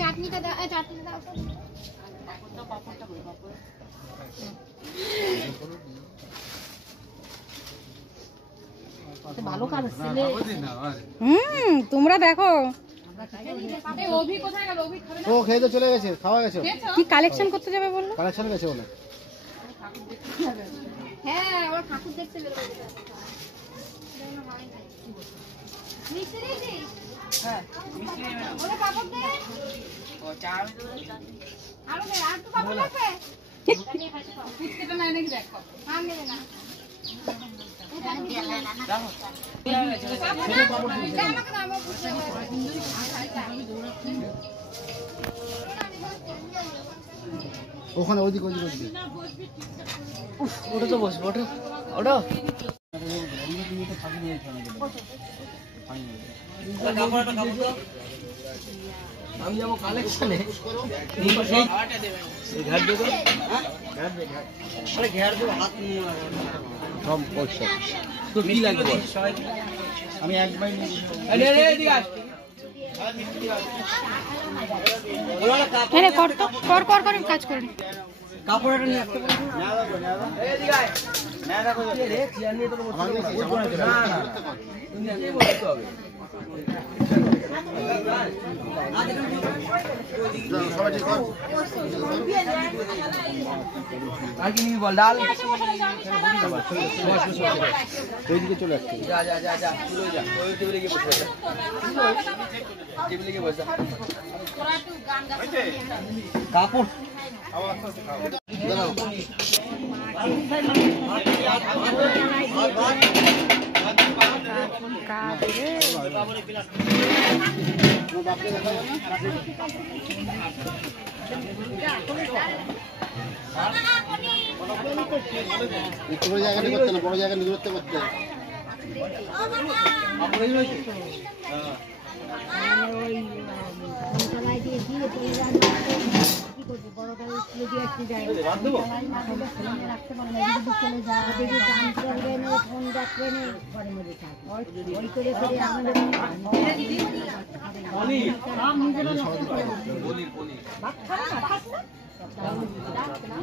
চাটনিটা দাও, চাটনিটা দাও। ভালো কাজ ছেলে। তোমরা দেখো ও খেয়ে তো চলে গেছে, খাওয়া গেছে। কি কালেকশন করতে যাবে বললো? কালেকশন গেছে বলে। হ্যাঁ, ওরা ঠাকুর দেখতে বেরোবে। মিষ্টি দিয়েছিস? হ্যাঁ, মিষ্টি নেবে। ওরে পাপড় দে। ও চা আমি তো আরো দে, আর তো পাপড় লাগবে। ফুচকাটা নাই নাকি দেখো। হ্যাঁ, নেবে না। ওখানে ওইদিক ওইদিক ওইদিক ওটা তো বসবে, ওটা ওটা আমি যাবো কালেকশনে। সব পয়সা তো কি লাগবে? আমি একবার কর তো, কর কর করে কাজ করুন। কাপড়টা নিয়ে আসতে পারবো আর কি নিবি বল? ডাল ওইদিকে চলে আসছে। যা যা যা যা তুই যা, ওই টেবিলে গিয়ে বসে যা, টেবিলে গিয়ে বসে যা। কাপড় একটু বড় জায়গাটা করতে না, বড় জায়গা দূরত্ব করতে।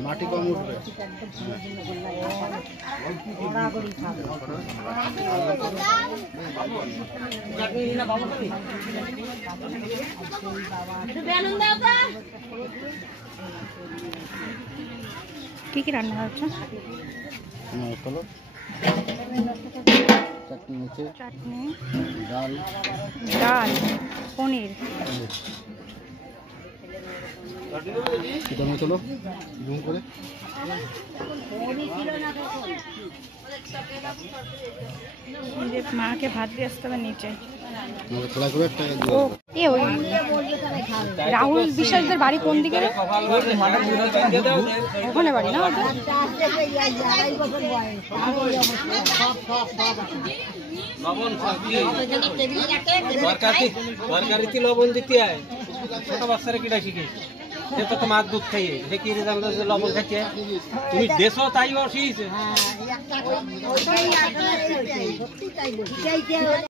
মাটি কম উঠবে। কি কি রান্না হচ্ছে? চাটনি হচ্ছে, চাটনি, ডাল, ডাল, পনির। চিকেন চলো জুম করে। মাকে ভাত দিয়ে আসতে হবে নিচে। খোলা করে একটা ও এ ওই রাহুল বিশ্বাসদের বাড়ি কোন দিকে রে? ওখানে বাড়ি না ওটা? লবণ দিতে হয় ছোট বাচ্চারা কিটা শিখে সে তো মাছ দুধ খাইয়ে সে কি লবণ খাইছে তুমি দেশও তাই শিখেছে।